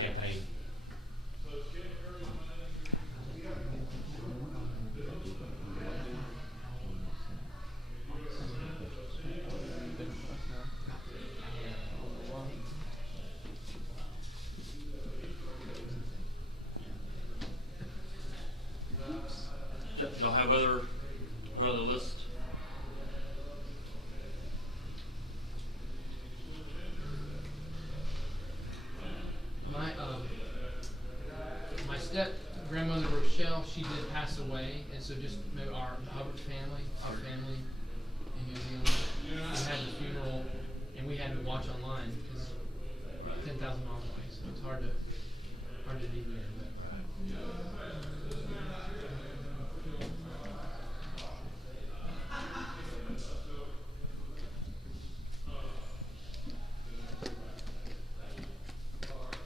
campaign. Y'all have other on the list? My step grandmother Rochelle, she did pass away, and so just maybe our Hubbard family, our family in New Zealand, we had the funeral, and we had to watch online because 10,000 miles away, so it's hard to be there.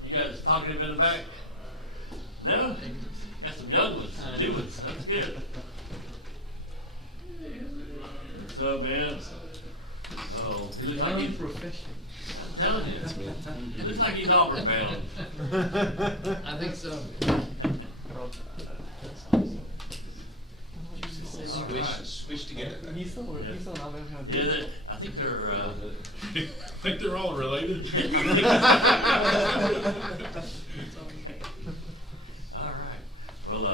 You guys talkative in the back? No? Got some young ones, new ones. That's good. What's up, man? Oh, he looks like he's professional. I'm telling you. He looks like he's Auburn bound. I think so. Squish together. Yeah, I think they're. I think they're all related. All right. Well,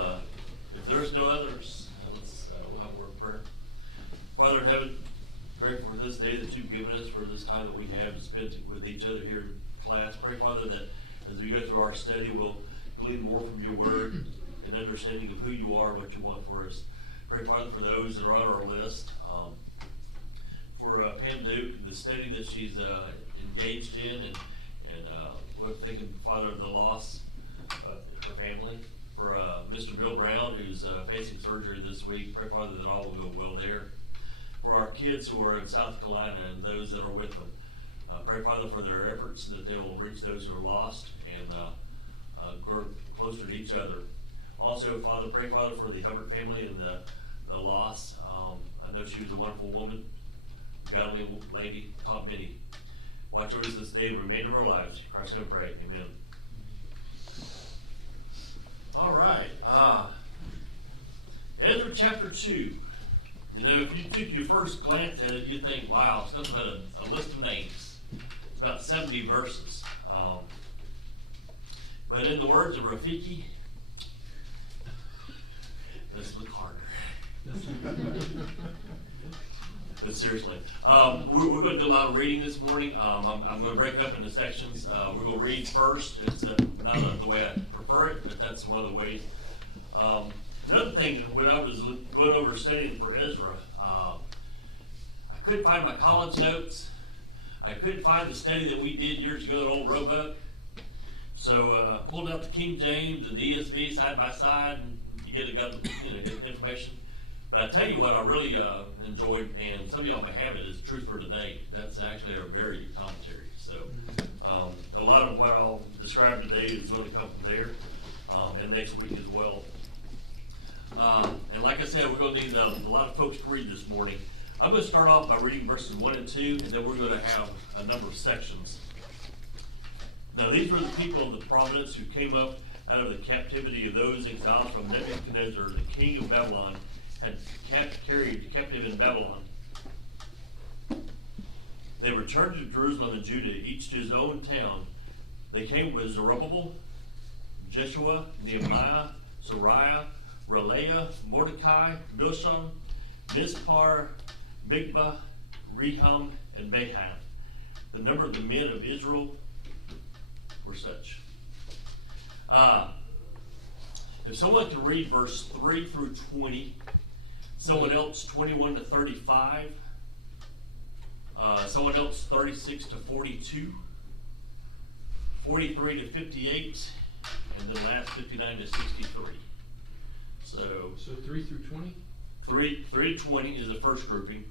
if there's no others, we'll have a word of prayer. Father in heaven, grateful for this day that you've given us, for this time that we have to spend with each other here in class. Pray, Father, that as we go through our study, we'll glean more from your word and understanding of who you are and what you want for us. Pray, Father, for those that are on our list. For Pam Duke, the study that she's engaged in, and we're thinking, Father, of the loss of her family. For Mr. Bill Brown, who's facing surgery this week, pray, Father, that all will go well there. For our kids who are in South Carolina and those that are with them, pray, Father, for their efforts that they will reach those who are lost and grow closer to each other. Also, Father, pray, Father, for the Hubbard family and the loss. I know she was a wonderful woman, godly lady, taught many. Watch over us this day and the remainder of our lives. In Christ's name we pray. Amen. All right. Ezra Chapter 2. You know, if you took your first glance at it, you'd think, wow, it's nothing but a list of names. It's about 70 verses. But in the words of Rafiki, let's look harder. But seriously, we're going to do a lot of reading this morning. I'm going to break it up into sections. We're going to read first. It's not the way I prefer it, but that's one of the ways. Another thing, when I was going over studying for Ezra, I couldn't find my college notes. I couldn't find the study that we did years ago at Old Roebuck. So I pulled out the King James and the ESV side by side, and you get information. But I tell you what I really enjoyed, and some of y'all may have it, is Truth for Today. That's actually a very good commentary. So a lot of what I'll describe today is going to come from there, and next week as well. And like I said, we're going to need a lot of folks to read this morning. I'm going to start off by reading verses 1 and 2, and then we're going to have a number of sections. Now these were the people of the province who came up out of the captivity of those exiles from Nebuchadnezzar, the king of Babylon, had carried captive in Babylon. They returned to Jerusalem and Judah, each to his own town. They came with Zerubbabel, Jeshua, Nehemiah, Sariah, Relaiah, Mordecai, Bilshan, Mispar, Bigba, Rehum, and Behath. The number of the men of Israel were such. If someone can read verse 3 through 20, someone else 21 to 35, someone else 36 to 42, 43 to 58, and then last 59 to 63. So 3 through 20? 3 to 20 is the first grouping.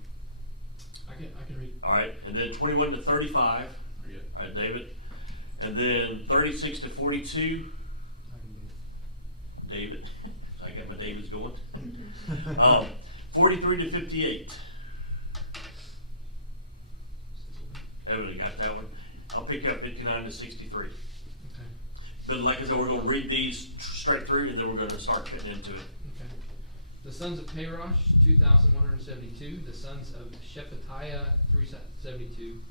I can read. All right, and then 21 to 35. Yeah. All right, David. And then 36 to 42. David. So I got my Davids going. 43 to 58. Everybody got that one? I'll pick up 59 to 63. Okay. But like I said, we're gonna read these straight through, and then we're gonna start getting into it. Okay. The sons of Parosh, 2,172. The sons of Shephatiah, 372.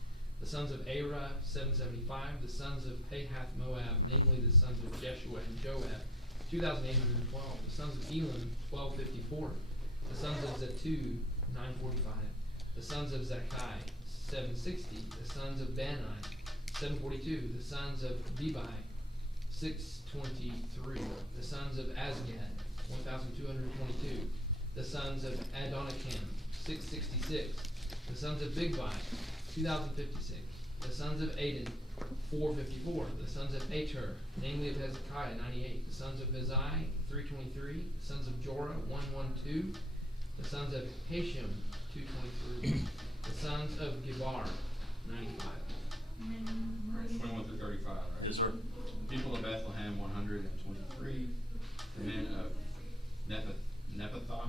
The sons of Arah, 775. The sons of Pahath Moab, namely the sons of Jeshua and Joab, 2,812. The sons of Elam, 1,254. The sons of Zatu, 945. The sons of Zakai, 760. The sons of Bani, 742. The sons of Bebai, 623. The sons of Azgad, 1,222. The sons of Adonikam, 666. The sons of Bigvai, 2,056. The sons of Aden, 454. The sons of Ater, namely of Hezekiah, 98. The sons of Bezai, 323. The sons of Jorah, 112. The sons of Hashem, 223. The sons of Gibar, 95. 21 through 35, right? Yes, sir. The people of Bethlehem, 123. The men of Nephathah,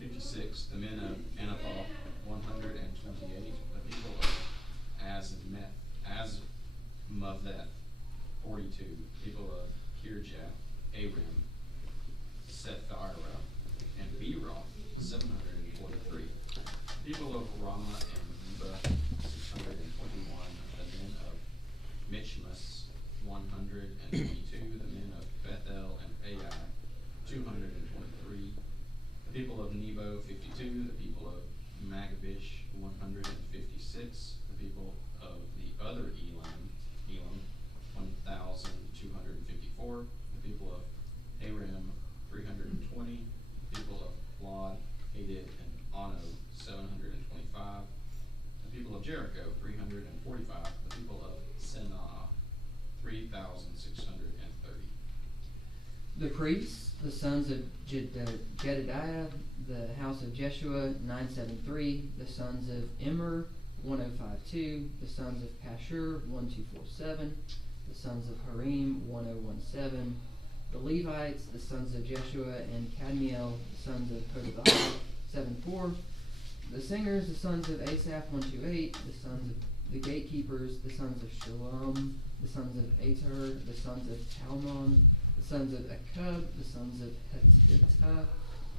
56. The men of Anathoth, 128. The people of Azmaveth, 42. People of Kirjath, Aram, Sethira, and Beeroth, 743. People of Ramah and Reba, 621. The men of Michmas, 122. The men of Bethel and Ai, 223. The people of Nebo, 52. The people of Magabish, 156. The people of the other Elam, 1,254. The people of Aram, 320. The people of Lod, Hadid, and Ono, 725. The people of Jericho, 345. The people of Senaa, 3,630. The priests, the sons of Jedediah, the house of Jeshua, 973. The sons of Immer, 1052. The sons of Pashur, 1247. The sons of Harim, 1017. The Levites, the sons of Jeshua and Kadmiel, the sons of Hodavah, 74. The singers, the sons of Asaph, 128. The sons of the gatekeepers, the sons of Shalom, the sons of Ater, the sons of Talmon, the sons of Akub, the sons of Hetitah,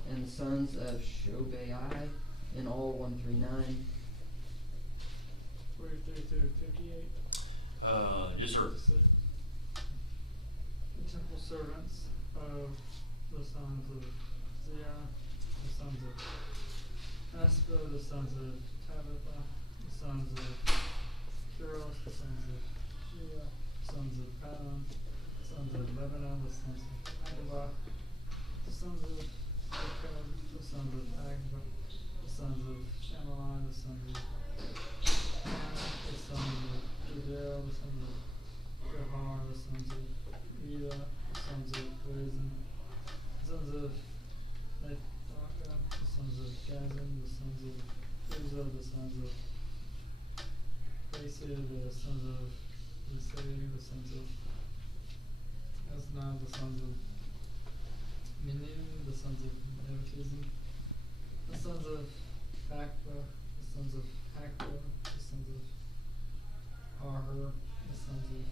and the sons of Shobai, in all 139. 43 through 58. Yes, sir. The temple servants of the sons of Zia, the sons of Aspa, the sons of Tabitha, the sons of Kuros, the sons of Shia, the sons of Padon, the sons of Lebanon, the sons of Agabah, the sons of Jacob, the sons of Agabah, the sons of Shammai, the sons of Anna, the sons of Judea, the sons of Gahar, the sons of Eda, the sons of Rezin, the sons of Nethaka, the sons of Gazan, the sons of Uzzah, the sons of Basir, the sons of Lisai, the sons of Asna, the sons of Minim, the sons of Nebuchadnezzar, the sons of Bakba, the sons of Hakba, the sons of Arher, the sons of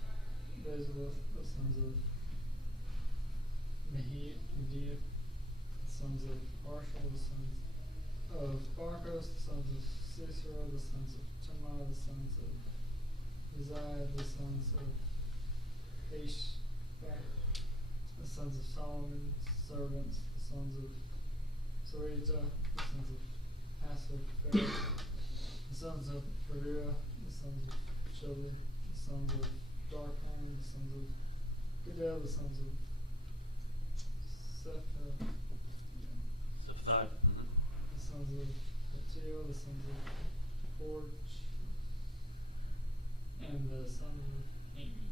Bezaleth, the sons of Mediah, the sons of Arshel, the sons of Barkos, the sons of Sisera, the sons of Tamar, the sons of Uzziah, the sons of Hashbach, the sons of Solomon, servants, the sons of Sarita, the sons of Asaph, the sons of Perea, the sons of Shobli, the sons of Darkon, the sons of Gedel, the sons of Sepha, the sons of Hatil, the sons of Forge, and the sons of Amy,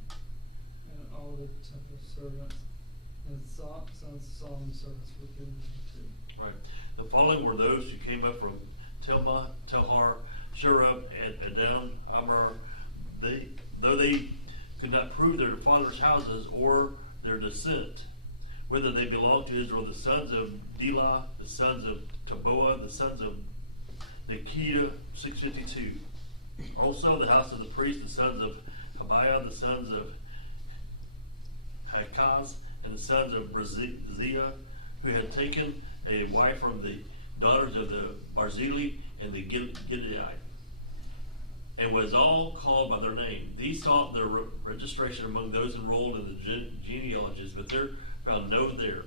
and all the temple servants, and sons of Solomon's servants were given to. Right. The following were those who came up from Telmah, Telhar, Shurab, and Adam, Amar. Though they could not prove their fathers' houses or their descent, whether they belonged to Israel, the sons of Delah, the sons of Taboa, the sons of Nekiah, 652. Also the house of the priest, the sons of Habiah, the sons of Hakaz, and the sons of Braziah, who had taken a wife from the daughters of the Barzillai and the Gileadite, and was all called by their name. These sought their registration among those enrolled in the genealogies, but there found no there.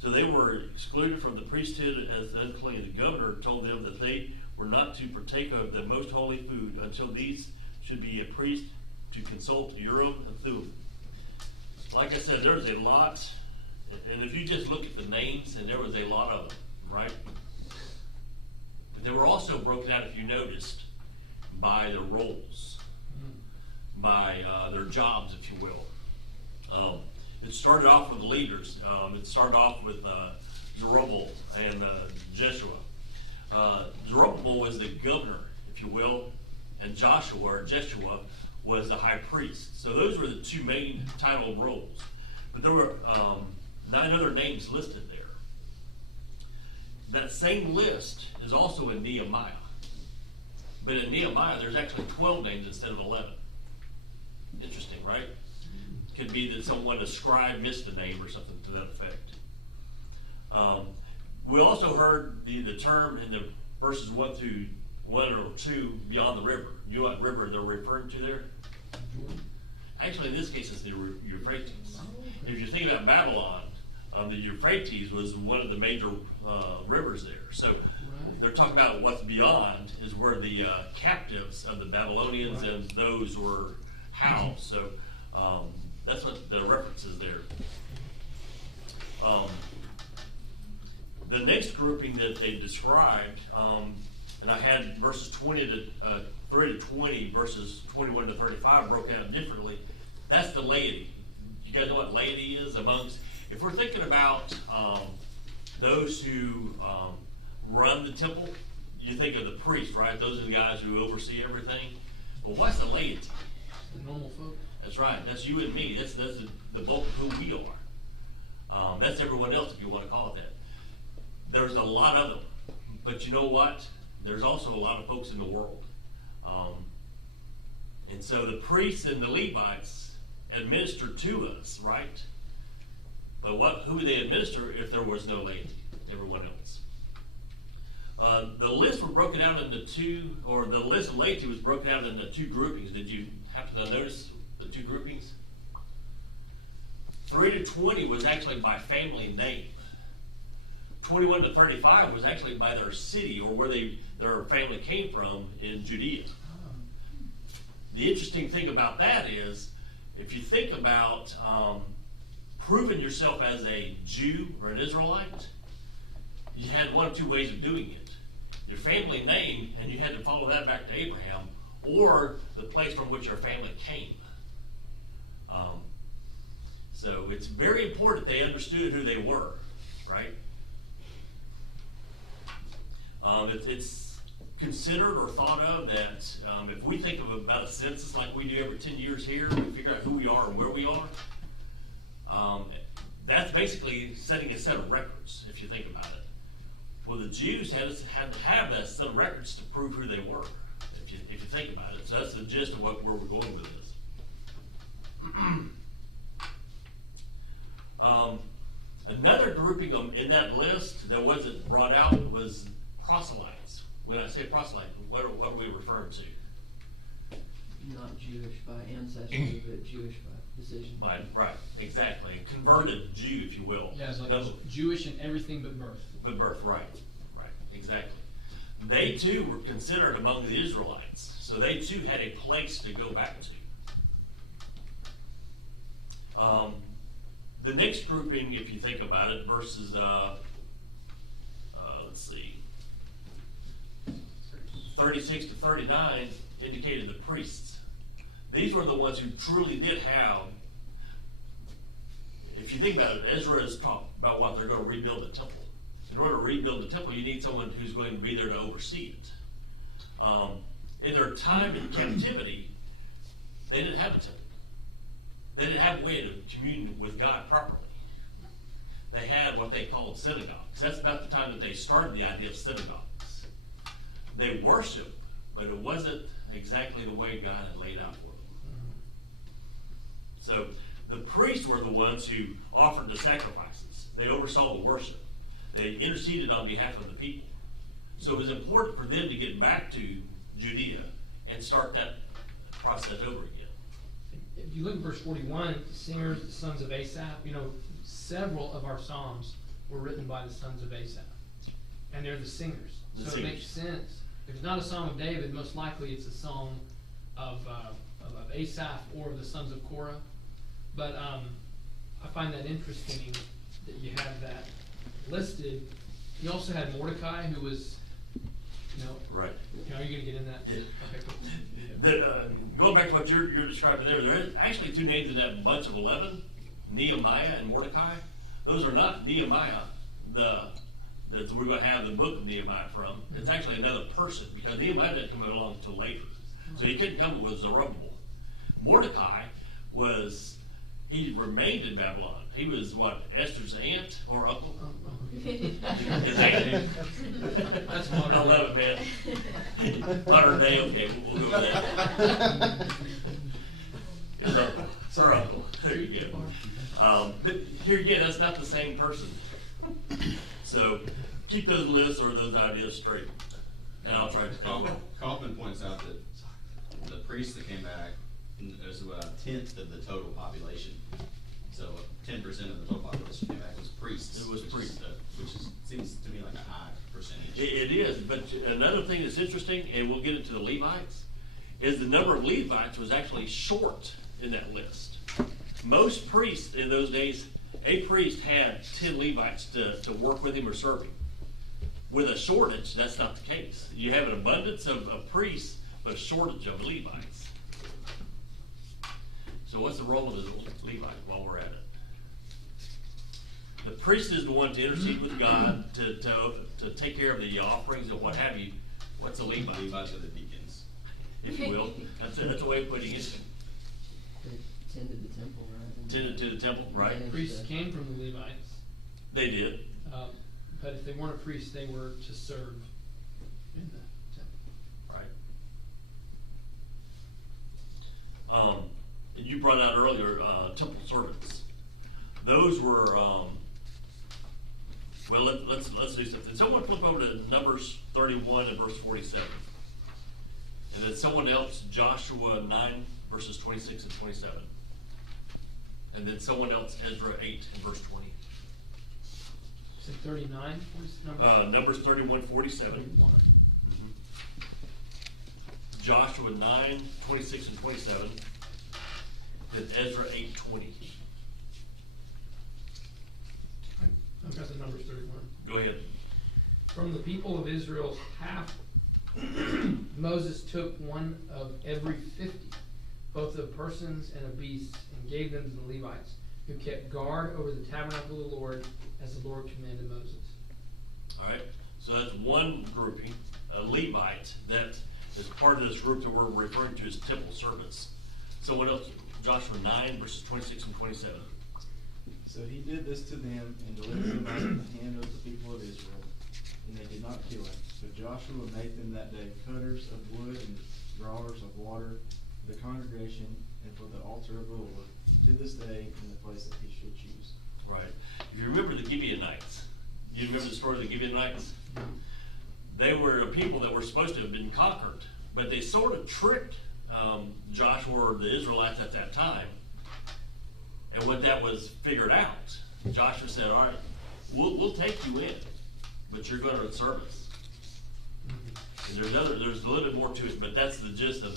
So they were excluded from the priesthood as unclean. The governor told them that they were not to partake of the most holy food until these should be a priest to consult Urim and Thummim. Like I said, there's a lot, and if you just look at the names, and there was a lot of them, right? But they were also broken out, if you noticed, by their roles, by their jobs, if you will. It started off with the leaders. It started off with Zerubbabel and Jeshua. Zerubbabel was the governor, if you will, and Jeshua was the high priest. So those were the two main title roles. But there were 9 other names listed there. That same list is also in Nehemiah. But in Nehemiah, there's actually 12 names instead of 11. Interesting, right? Could be that someone, a scribe, missed a name or something to that effect. We also heard the term in the verses 1 or 2, beyond the river. You know what river they're referring to there? Actually, in this case, it's the Euphrates. If you think about Babylon, the Euphrates was one of the major rivers there. So they're talking about what's beyond is where the captives of the Babylonians and those were housed. So that's what the reference is there. The next grouping that they described, and I had verses 3 to 20, verses 21 to 35 broken out differently. That's the laity. You guys know what laity is amongst? If we're thinking about those who run the temple, you think of the priest, right? Those are the guys who oversee everything. Well, what's the laity? The normal folk. That's right. That's you and me. That's the bulk of who we are. That's everyone else, if you want to call it that. There's a lot of them. But you know what? There's also a lot of folks in the world. And so the priests and the Levites administer to us, right? But who would they administer if there was no laity? Everyone else. The list were broken out into the list of laity was broken out into 2 groupings. Did you happen to notice the 2 groupings? 3 to 20 was actually by family name. 21 to 35 was actually by their city or where their family came from in Judea. The interesting thing about that is, if you think about proving yourself as a Jew or an Israelite, you had one of 2 ways of doing it. Your family name, and you had to follow that back to Abraham, or the place from which your family came. So it's very important they understood who they were, right? It's considered or thought of that if we think of about a census like we do every 10 years here, we figure out who we are and where we are. That's basically setting a set of records, if you think about it. Well, the Jews had to have that set of records to prove who they were, if you think about it. So that's the gist of where we're going with this. Another grouping in that list that wasn't brought out was proselytes. When I say proselyte, what are we referring to? Not Jewish by ancestry, but Jewish by decision. Right, exactly. A converted Jew, if you will. Yeah, it's like Jewish in everything but birth. But birth, right, exactly. They too were considered among the Israelites, so they too had a place to go back to. The next grouping, if you think about it, verses, let's see, 36 to 39 indicated the priests. These were the ones who truly did have, if you think about it, Ezra has talked about what they're going to rebuild the temple. In order to rebuild the temple, you need someone who's going to be there to oversee it. In their time in captivity, they didn't have a temple. They didn't have a way to commune with God properly. They had what they called synagogues. That's about the time that they started the idea of synagogues. They worshiped, but it wasn't exactly the way God had laid out for them. So The priests were the ones who offered the sacrifices. They oversaw the worship. They interceded on behalf of the people. So it was important for them to get back to Judea and start that process over again. If you look at verse 41, the singers, the sons of Asaph, several of our psalms were written by the sons of Asaph. And they're the singers. The So singers. it makes sense. If it's not a song of David, most likely it's a song of Asaph or of the sons of Korah. But I find that interesting that you have that listed. You also had Mordecai, who was, Right. are you going to get in that? Yeah. Okay, cool. Going back to what you're describing there are actually two names in that bunch of 11, Nehemiah and Mordecai. Those are not Nehemiah, that we're going to have the book of Nehemiah from. It's actually another person, because Nehemiah didn't come along until later. So he couldn't come with Zerubbabel. Mordecai he remained in Babylon. He was Esther's aunt or uncle? His aunt. That's modern I love day. it, man. Modern day, okay, we'll go with that. His uncle. It's our uncle. There you go. But here again, that's not the same person. So keep those lists or those ideas straight. And I'll try to. Kaufman points out that the priests that came back, there's about a tenth of the total population. So 10% of the total population came back was priests. It was priests. Which seems to me like a high percentage. It is, but another thing that's interesting, and we'll get into the Levites, is the number of Levites was actually short in that list. Most priests in those days, a priest had 10 Levites to work with him or serve him. With a shortage, that's not the case. You have an abundance of priests, but a shortage of Levites. So what's the role of the Levite while we're at it? The priest is the one to intercede with God, to take care of the offerings and what have you. What's a Levite? Levites are the deacons. If you will. That's a way of putting it. They tended the temple, right? Tended to the temple, right? Priests came from the Levites, They did. but if they weren't a priest, they were to serve in the temple. Right. You brought out earlier temple servants. Those were let's do something. Someone flip over to Numbers 31 and verse 47, and then someone else Joshua 9 verses 26 and 27, and then someone else Ezra 8 and verse 20. Is it 39? Numbers 31 47. 31. Joshua 9 26 and 27. And Ezra 8:20. I've got the Numbers 31. Go ahead. From the people of Israel's half, Moses took one of every 50, both of persons and of beasts, and gave them to the Levites, who kept guard over the tabernacle of the Lord, as the Lord commanded Moses. All right. So that's one grouping, a Levite, that is part of this group that we're referring to as temple servants. Someone else, Joshua 9 verses 26 and 27. So he did this to them and delivered them out of the hand of the people of Israel, and they did not kill him. So Joshua made them that day cutters of wood and drawers of water for the congregation and for the altar of the Lord, to this day in the place that he should choose. Right. If you remember the Gibeonites, you remember the story of the Gibeonites? They were a people that were supposed to have been conquered, but they sort of tricked Joshua or the Israelites at that time. And when that was figured out, Joshua said, all right, we'll take you in, but you're going to serve us. And there's a little bit more to it, but that's the gist of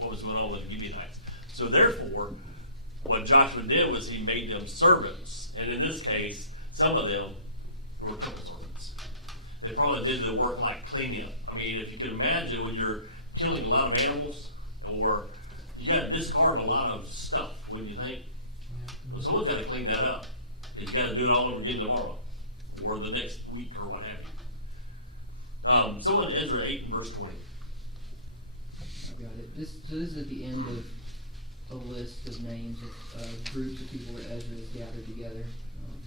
what was going on with the Gibeonites. So therefore, what Joshua did was he made them servants. And in this case, some of them were temple servants. They probably did the work like cleaning up. I mean, if you can imagine when you're killing a lot of animals, or you got to discard a lot of stuff, wouldn't you think? Well, someone's got to clean that up, because you got to do it all over again tomorrow, or the next week, or what have you. So in Ezra 8 and verse 20. I've got it. This is at the end of a list of names of groups of people that Ezra has gathered together,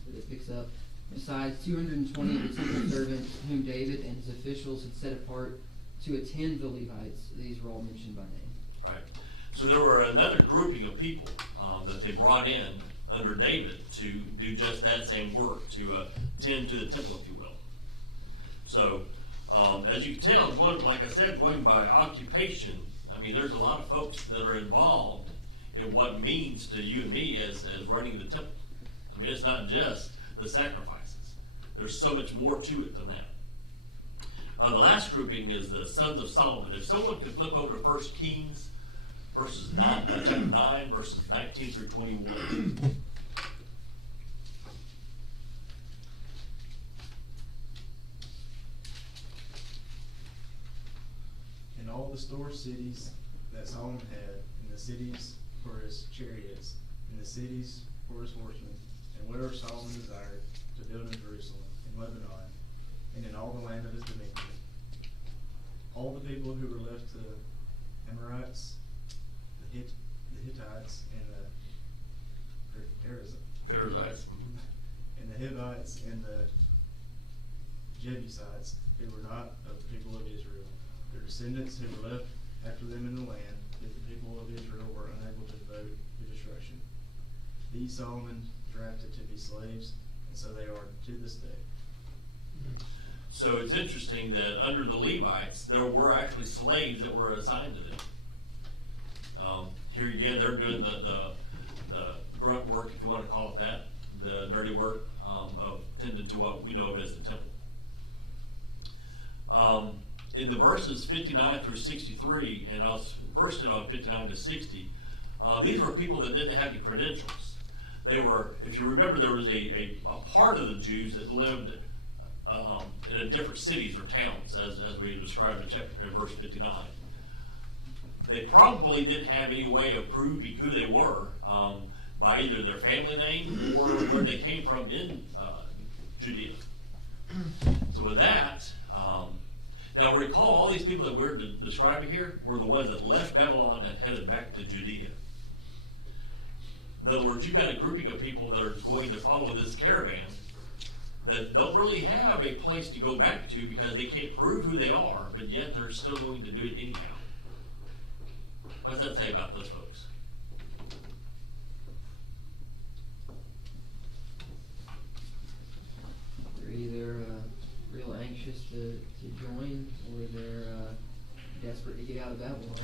that it picks up. Besides 220 of the temple servants whom David and his officials had set apart to attend the Levites, these were all mentioned by name. Right. So there were another grouping of people that they brought in under David to do just that same work, to tend to the temple, if you will. So, as you can tell, like I said, going by occupation, I mean, there's a lot of folks that are involved in what it means to you and me as running the temple. I mean, it's not just the sacrifices. There's so much more to it than that. The last grouping is the sons of Solomon. If someone could flip over to 1 Kings chapter 9, verses 19 through 21. And all the store cities that Solomon had, and the cities for his chariots, and the cities for his horsemen, and whatever Solomon desired to build in Jerusalem, in Lebanon, and in all the land of his dominion. All the people who were left to the Amorites, the Hittites, and the Perizzites. and the Hivites, and the Jebusites, who were not of the people of Israel. Their descendants who were left after them in the land, that the people of Israel were unable to devote to destruction. These Solomon drafted to be slaves, and so they are to this day. So it's interesting that under the Levites, there were actually slaves that were assigned to them. Here again, they're doing the grunt work, if you want to call it that, the dirty work of tending to what we know of as the temple. In the verses 59 through 63, and I'll first hit on 59 to 60, these were people that didn't have any credentials. They were, if you remember, there was a part of the Jews that lived in different cities or towns, as we described in verse 59. They probably didn't have any way of proving who they were by either their family name or where they came from in Judea. So with that, now recall all these people that we're describing here were the ones that left Babylon and headed back to Judea. In other words, you've got a grouping of people that are going to follow this caravan that don't really have a place to go back to because they can't prove who they are, but yet they're still going to do it anyhow. What does that say about those folks? They're either real anxious to join, or they're desperate to get out of Babylon.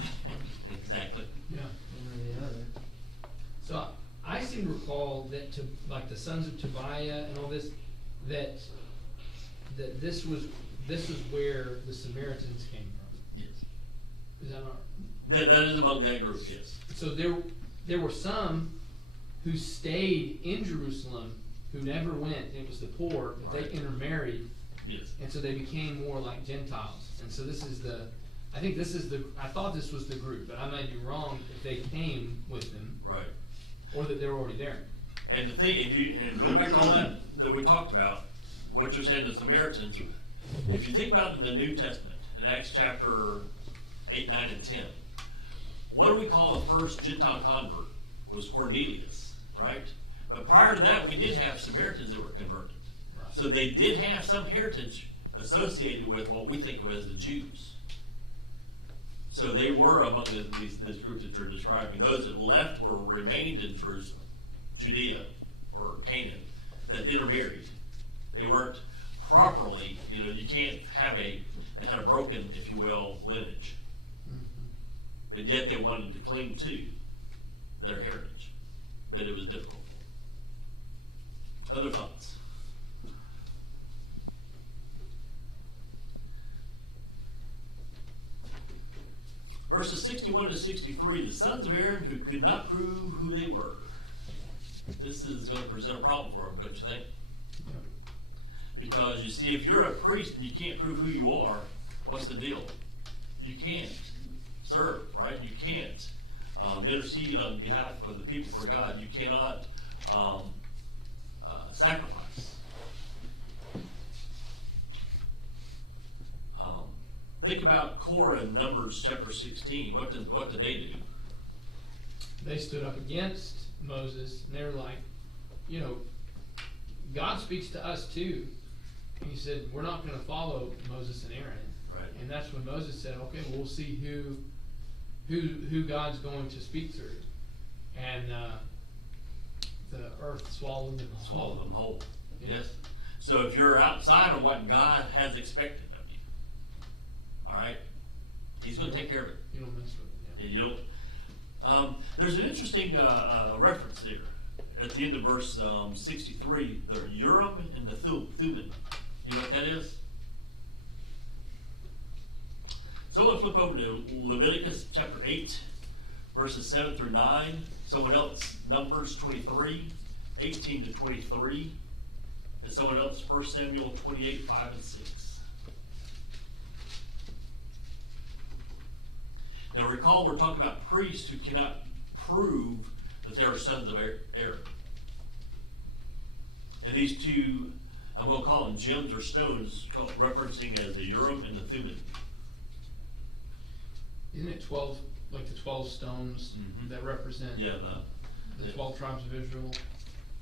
Exactly. Yeah. One or the other. So I seem to recall that like the sons of Tobiah and all this, that this was where the Samaritans came from. Yes. Is that not? That is among that group, yes. So there were some who stayed in Jerusalem who never went. It was the poor, but Right. they intermarried, Yes. and so they became more like Gentiles. And so this is I thought this was the group, but I may be wrong if they came with them Right. or that they were already there. And the thing, and going back to all that we talked about, what you're saying, the Samaritans, if you think about it in the New Testament, in Acts chapter 8, 9, and 10, what do we call the first Gentile convert? Was Cornelius, right? But prior to that, we did have Samaritans that were converted. Right. So they did have some heritage associated with what we think of as the Jews. So they were among this group that you're describing. Those that left or remained in Jerusalem, Judea, or Canaan, that intermarried. They weren't properly, you can't have they had a broken, if you will, lineage. But yet they wanted to cling to their heritage. But it was difficult. Other thoughts? Verses 61 to 63, the sons of Aaron who could not prove who they were. This is going to present a problem for them, don't you think? Because you see, if you're a priest and you can't prove who you are, what's the deal? You can't serve, right? You can't intercede on behalf of the people for God. You cannot sacrifice. Think about Korah in Numbers chapter 16. What did they do? They stood up against Moses, and they were like, God speaks to us too. And he said, we're not going to follow Moses and Aaron. Right. And that's when Moses said, okay, well, we'll see who God's going to speak through. And the earth swallowed them Swallow them whole. Yeah. Yes. So if you're outside of what God has expected of you, all right, He's going to take care of it. You don't mess with it. And you don't. There's an interesting reference there at the end of verse 63. The Urim and the Thummim. You know what that is? Someone flip over to Leviticus chapter 8, verses 7 through 9. Someone else, Numbers 23, 18 to 23. And someone else, 1 Samuel 28, 5 and 6. Now recall, we're talking about priests who cannot prove that they are sons of Aaron. And these two, I'm going to call them gems or stones, referencing as the Urim and the Thummim. Isn't it 12, like the 12 stones that represent Yeah, the 12 tribes of Israel?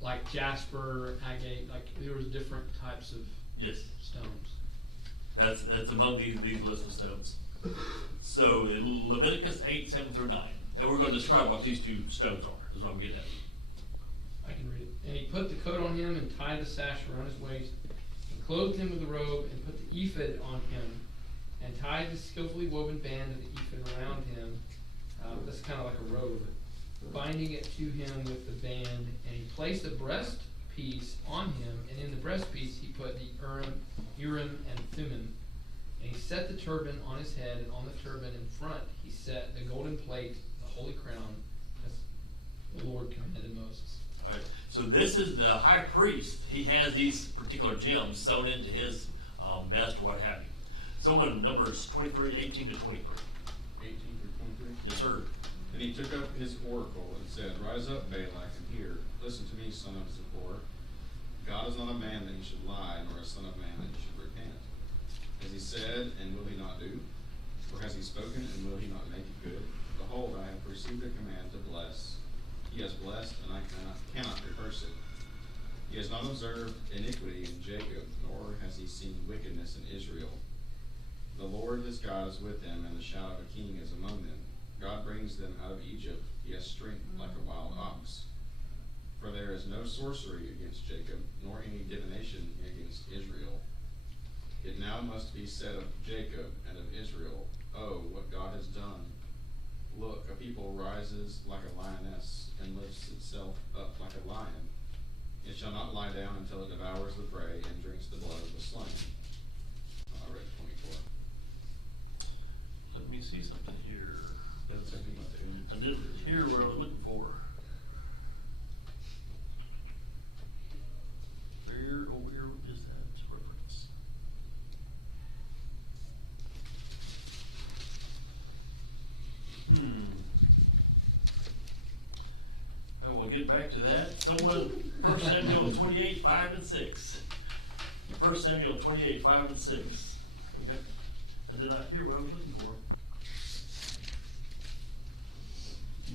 Like jasper, agate, like there was different types of yes, stones. that's among these list of stones. So in Leviticus 8, 7 through 9. And we're going to describe what these two stones are, is what I'm getting at. I can read it. And he put the coat on him and tied the sash around his waist, and clothed him with the robe, and put the ephod on him, and tied the skillfully woven band of the ephod around him. That's kind of like a robe, binding it to him with the band. And he placed the breast piece on him, and in the breast piece he put the Urim and Thummim. And he set the turban on his head, and on the turban in front he set the golden plate, the holy crown, as the Lord commanded Moses. Right. So this is the high priest. He has these particular gems sewn into his vest or what have you. So in Numbers 23, 18 to 23. 18 through 23? Yes, sir. And he took up his oracle and said, Rise up, Balak, and hear. Listen to me, son of Zippor. God is not a man that he should lie, nor a son of man that he should repent. Has he said, and will he not do? Or has he spoken, and will he not make it good? Behold, I have received a command to bless. He has blessed, and I cannot reverse it. He has not observed iniquity in Jacob, nor has he seen wickedness in Israel. The Lord his God is with them, and the shout of a king is among them. God brings them out of Egypt. He has strength like a wild ox. For there is no sorcery against Jacob, nor any divination against Israel. It now must be said of Jacob and of Israel, Oh, what God has done. Look, a people rises like a lioness, and lifts itself up like a lion. It shall not lie down until it devours the prey and drinks the blood of the slain. I read 24. Let me see something here. That's something about the image. I did hear what I was looking for. Where is that reference? I will get back to that. Someone, 1 Samuel 28, 5 and 6. 1 Samuel 28, 5 and 6. Okay. I did not hear what I was looking for.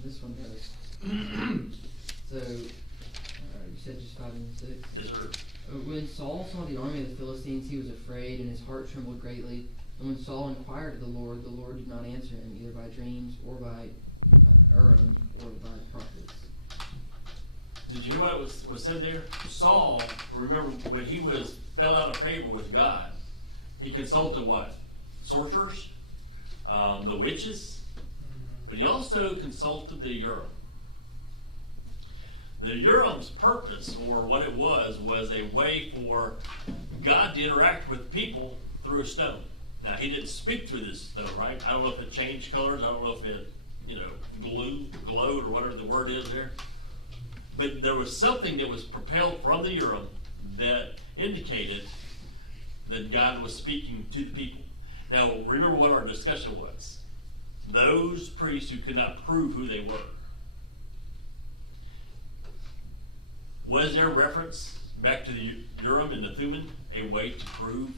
This one goes. So, you said just 5 and 6? Yes, sir. When Saul saw the army of the Philistines, he was afraid, and his heart trembled greatly. And when Saul inquired of the Lord did not answer him, either by dreams, or by Urim, or by the prophets. Did you hear what was said there? Saul, remember, when he fell out of favor with God, he consulted what? Sorcerers? The witches? But he also consulted the Urim. The Urim's purpose, or what it was a way for God to interact with people through a stone. Now, he didn't speak through this stone, right? I don't know if it changed colors. I don't know if it, glowed, or whatever the word is there. But there was something that was propelled from the Urim that indicated that God was speaking to the people. Now, remember what our discussion was. Those priests who could not prove who they were. Was there reference back to the Urim and the Thummim, a way to prove?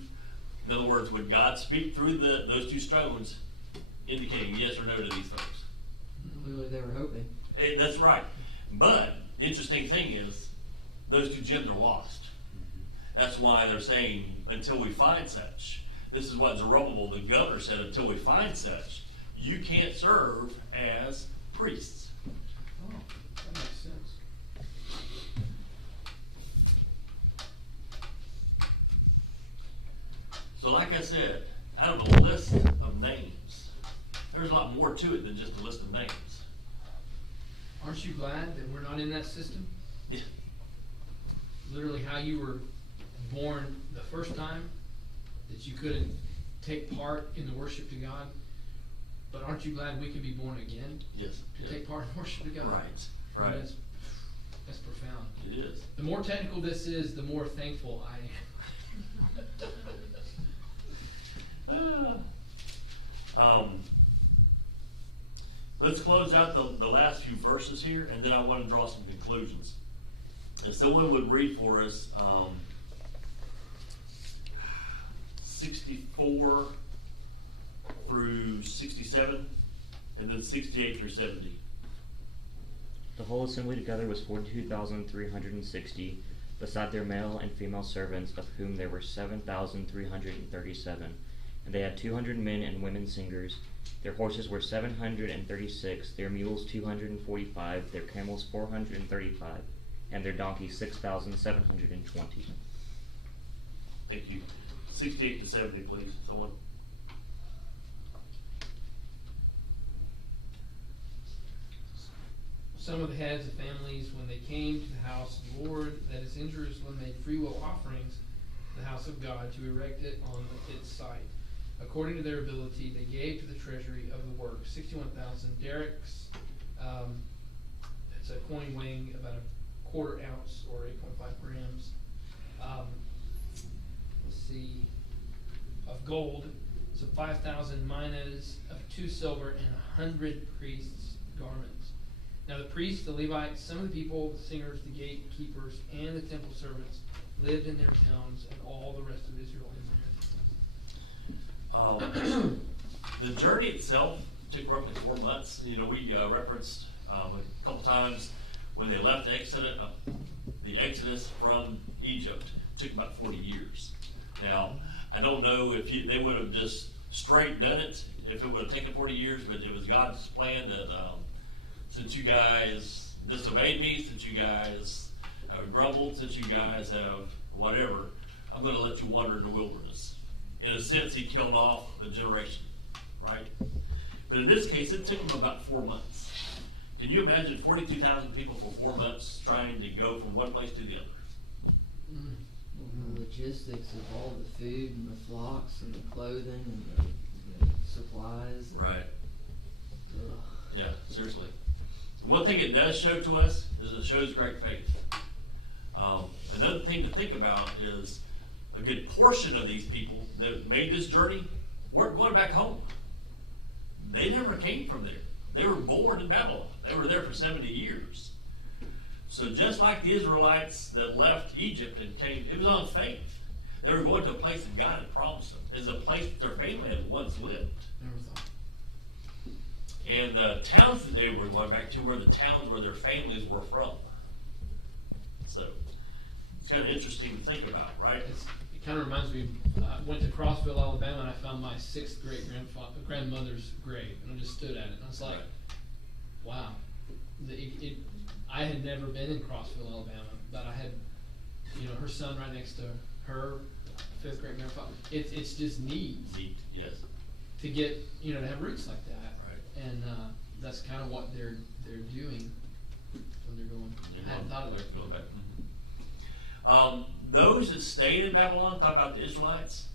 In other words, would God speak through those two stones, indicating yes or no to these things? Clearly they were hoping. Hey, that's right. But the interesting thing is, those two gems are lost. That's why they're saying, until we find such. This is what Zerubbabel, the governor, said, until we find such, you can't serve as priests. Oh, that makes sense. So like I said, out of a list of names, there's a lot more to it than just a list of names. Aren't you glad that we're not in that system? Yeah. Literally how you were born the first time, that you couldn't take part in the worship to God. But aren't you glad we can be born again Yes. to Yeah. take part in worship to God? Right. I mean, Right. That's profound. It is. The more technical this is, the more thankful I am. Let's close out the last few verses here, and then I want to draw some conclusions. If someone would read for us 64 through 67, and then 68 through 70. The whole assembly together was 42,360, beside their male and female servants, of whom there were 7,337. And they had 200 men and women singers. Their horses were 736, their mules 245, their camels 435, and their donkeys 6,720. Thank you. 68 to 70, please. Someone. Some of the heads of families, when they came to the house of the Lord that is in Jerusalem, made freewill offerings to the house of God to erect it on its site. According to their ability, they gave to the treasury of the work 61,000 derricks. It's a coin weighing about a quarter ounce or 8.5 grams. Let's see, of gold. So 5,000 minas of 2 silver and 100 priests' garments. Now the priests, the Levites, some of the people, the singers, the gatekeepers, and the temple servants lived in their towns, and all the rest of Israel in their towns. The journey itself took roughly 4 months. You know, we referenced a couple times when they left the Exodus from Egypt. It took about 40 years. Now, I don't know if they would have just straight done it if it would have taken 40 years, but it was God's plan that since you guys disobeyed me, since you guys have grumbled, since you guys have whatever, I'm going to let you wander in the wilderness. In a sense, he killed off a generation, right? But in this case, it took him about 4 months. Can you imagine 42,000 people for 4 months trying to go from one place to the other? The logistics of all the food and the flocks and the clothing and the supplies. Right. Ugh. Yeah, seriously. One thing it does show to us is it shows great faith. Another thing to think about is a good portion of these people that made this journey weren't going back home. They never came from there. They were born in Babylon. They were there for 70 years. So just like the Israelites that left Egypt and came, it was on faith. They were going to a place that God had promised them. It was a place that their family had once lived. Never thought. And the towns that they were going back to were the towns where their families were from. So it's kind of interesting to think about, right? It kind of reminds me, I went to Crossville, Alabama, and I found my 6th great-grandmother's grave, and I just stood at it, and I was like, wow. I had never been in Crossville, Alabama, but I had, her son right next to her 5th great-grandfather. It's just neat. Neat, yes. To get, to have roots like that. Right. And that's kind of what they're doing when they're going. I hadn't thought of that. Those that stayed in Babylon, talk about the Israelites,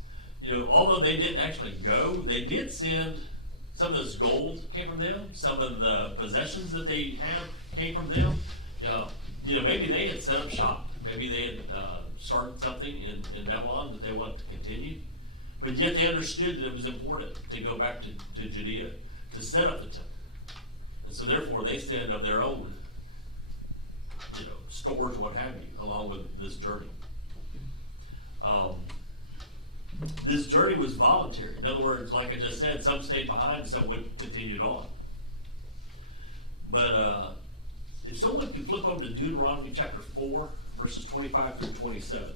although they didn't actually go, they did send some of this gold came from them, some of the possessions that they had came from them. Maybe they had set up shop, maybe they had started something in Babylon that they wanted to continue, but yet they understood that it was important to go back to Judea to set up the temple, and so therefore they sent of their own stores, what have you, along with this journey. This journey was voluntary. In other words, like I just said, some stayed behind, some continued on. But if someone could flip over to Deuteronomy chapter 4, verses 25 through 27.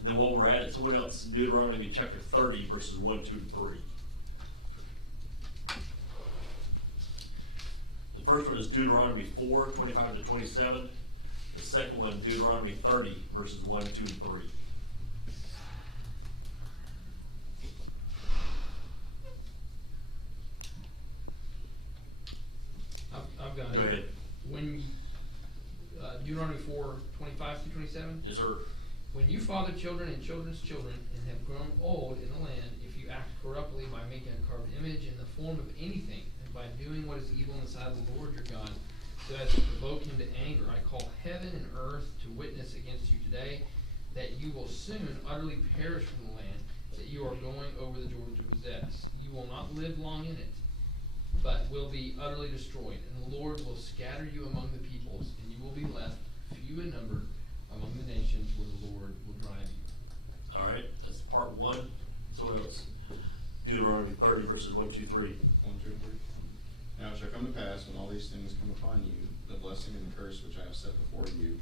And then while we're at it, someone else, Deuteronomy chapter 30, verses 1, 2, and 3. first one is Deuteronomy 4, 25 to 27. The second one, Deuteronomy 30, verses 1, 2, and 3. I've got it. Go ahead. When, Deuteronomy 4, 25 through 27? Yes, sir. When you father children and children's children and have grown old in the land, if you act corruptly by making a carved image in the form of anything, and by doing what is evil in the sight of the Lord your God, so as to provoke him to anger, I call heaven and earth to witness against you today, that you will soon utterly perish from the land that you are going over the Jordan to possess. You will not live long in it, but will be utterly destroyed. And the Lord will scatter you among the peoples, and you will be left few in number among the nations where the Lord will drive you. All right, that's part one. So what else? Deuteronomy 30, verses 1, 2, 3. 1, 2, 3. Now it shall come to pass, when all these things come upon you, the blessing and the curse which I have set before you,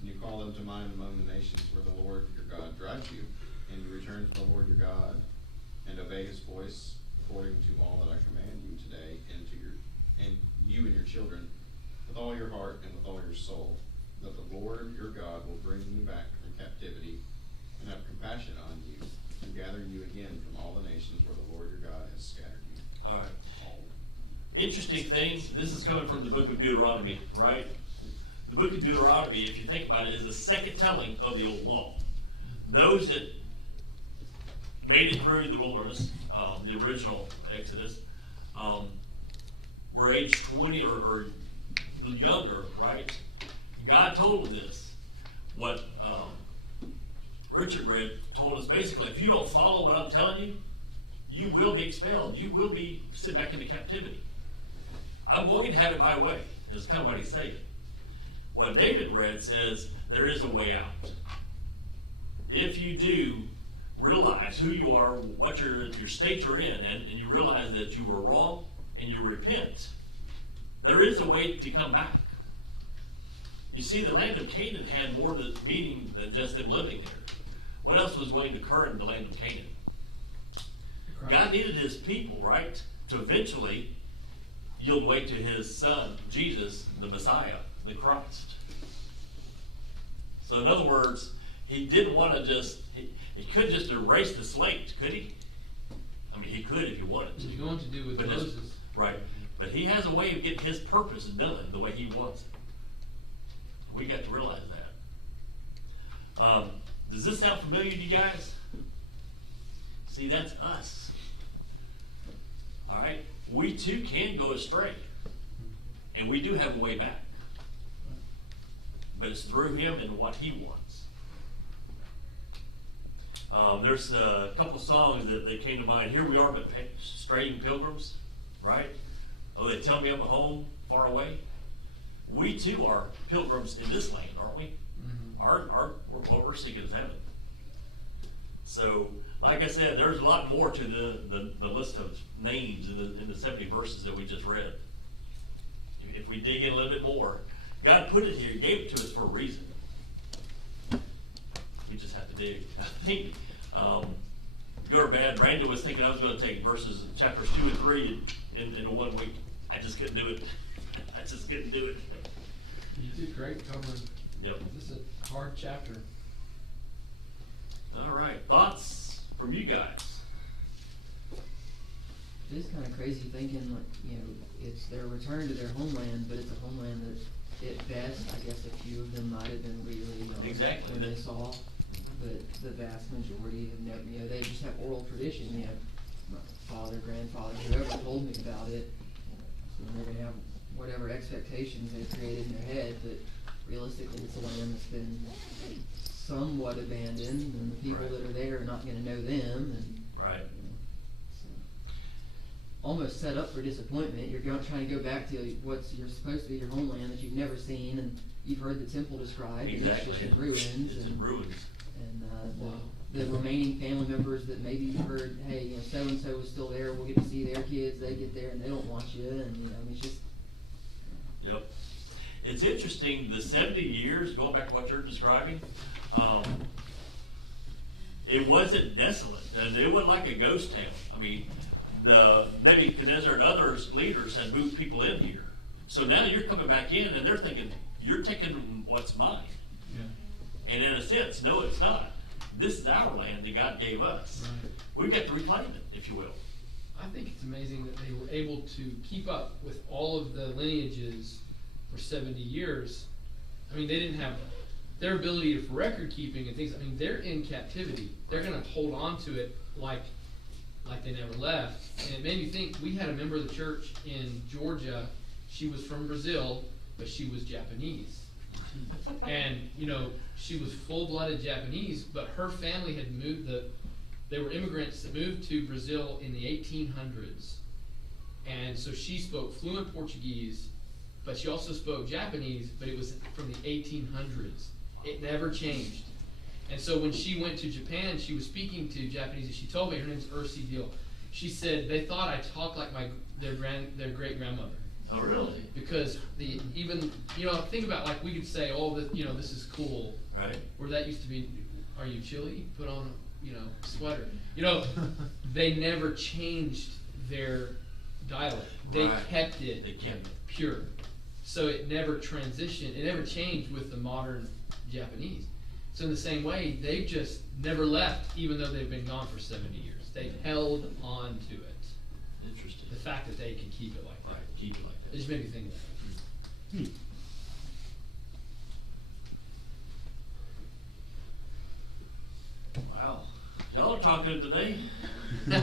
and you call them to mind among the nations where the Lord your God drives you, and you return to the Lord your God, and obey his voice according to all that I command you today, and you and your children, with all your heart and with all your soul, that the Lord your God will bring you back from captivity, and have compassion on you, and gather you again from all the nations where the Lord your God has scattered you. All right. Interesting thing, this is coming from the book of Deuteronomy, right? The book of Deuteronomy, if you think about it, is a second telling of the old law. Those that made it through the wilderness, the original Exodus, were age 20 or younger, right? God told them this. What Richard read told us basically, if you don't follow what I'm telling you, you will be expelled. You will be sent back into captivity. I'm going to have it my way, is kind of what he's saying. What David read says, there is a way out. If you do realize who you are, what your state you're in, and you realize that you were wrong, and you repent, there is a way to come back. You see, the land of Canaan had more meaning than just them living there. What else was going to occur in the land of Canaan? God needed his people, right, to eventually yield way to his son, Jesus, the Messiah, the Christ. So in other words, he didn't want to he couldn't just erase the slate, could he? I mean, he could if he wanted to. He's going to do with But Moses. Right. But he has a way of getting his purpose done the way he wants it. We got to realize that. Does this sound familiar to you guys? See, that's us. All right? We too can go astray. And we do have a way back. But it's through him and what he wants. There's a couple songs that came to mind. Here we are, but straying pilgrims, right? Oh, they tell me I'm at home, far away. We too are pilgrims in this land, aren't we? Mm-hmm. What we're seeking is heaven. So, like I said, there's a lot more to the list of names in the 70 verses that we just read. If we dig in a little bit more, God put it here, He gave it to us for a reason. We just have to dig. I think, good or bad, Brandon was thinking I was going to take chapters 2 and 3 in 1 week. I just couldn't do it. I just couldn't do it. You did great covering. Yep. This is a hard chapter. All right. Thoughts from you guys? It is kind of crazy thinking, like, it's their return to their homeland, but it's a homeland that, at best, I guess a few of them might have been really young Exactly. when they saw, but the vast majority have never, they just have oral tradition, my father, grandfather, whoever told me about it, so they're going to have whatever expectations they've created in their head, but realistically, it's a land that's been somewhat abandoned, and the people Right. that are there are not going to know them, and Right. almost set up for disappointment. You're trying to go back to you're supposed to be your homeland that you've never seen, and you've heard the temple described, and it's just in ruins. It's in ruins. And the remaining family members that maybe you've heard, hey, so and so is still there. We'll get to see their kids. They get there and they don't want you, and it's just. Yep. It's interesting, the 70 years, going back to what you're describing, it wasn't desolate, and it wasn't like a ghost town. I mean, the Nebuchadnezzar and others leaders had moved people in here So now you're coming back in and they're thinking, you're taking what's mine. Yeah. And in a sense, no, it's not. This is our land that God gave us. Right. We've got to reclaim it, if you will. I think it's amazing that they were able to keep up with all of the lineages for 70 years. I mean, they didn't have their ability for record keeping and things. I mean, they're in captivity. They're going to hold on to it like they never left. And it made me think, we had a member of the church in Georgia. She was from Brazil, but she was Japanese. And, you know, she was full-blooded Japanese, but her family had moved, they were immigrants that moved to Brazil in the 1800s. And so she spoke fluent Portuguese, but she also spoke Japanese, but it was from the 1800s. It never changed. And so when she went to Japan, she was speaking to Japanese, and she told me, her name's Ursi Deal. She said, they thought I talked like their great-grandmother. Oh, really? Because think about, like, we could say, oh, this is cool. Right. Where that used to be, are you chilly? Put on a sweater. They never changed their dialect. They Right. kept it They kept it. pure. So it never transitioned, it never changed with the modern Japanese. So in the same way, they've just never left, even though they've been gone for 70 years. They've held on to it. Interesting. The fact that they can keep it like that. Right, keep it like It that. just made me think of that. Wow. Y'all are talking today. Talk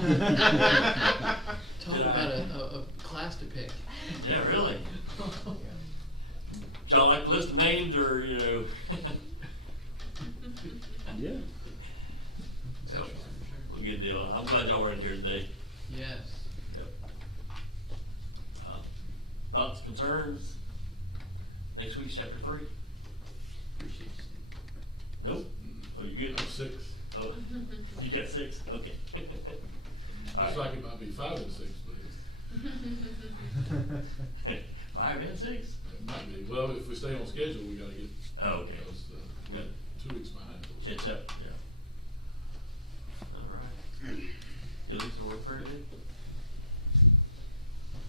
Did about a class to pick. Yeah, really. Would y'all like to list the names or, Yeah. Well, good deal. I'm glad y'all were in here today. Yes. Yep. Thoughts, concerns? Next week's chapter 3? Appreciate you. Nope. Oh, you good? I'm 6. Oh, you got 6? Okay. All Looks right. like it might be 5 and 6, but 5 and 6? it might be. Well, if we stay on schedule, we gotta get, Oh, okay. we're 2 weeks behind. Catch up, yeah. All right. You leave the word prayer today?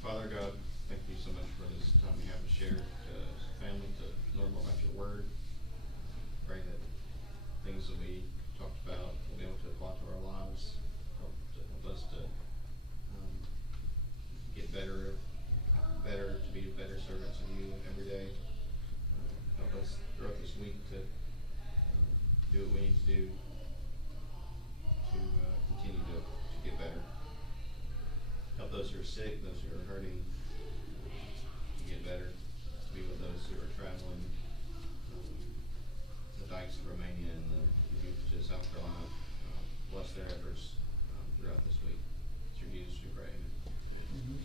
Father God, thank you so much for this time we have to share as a family to learn more about your word. Pray that things that we talked about will be able to apply to our lives, help us to get better, to be better servants of you every day. Help us throughout this week to do what we need to do to continue to get better. Help those who are sick, those who are hurting, to get better. Be with those who are traveling, the dikes of Romania and the youth to South Carolina. Bless their efforts throughout this week. Through Jesus we pray. Amen.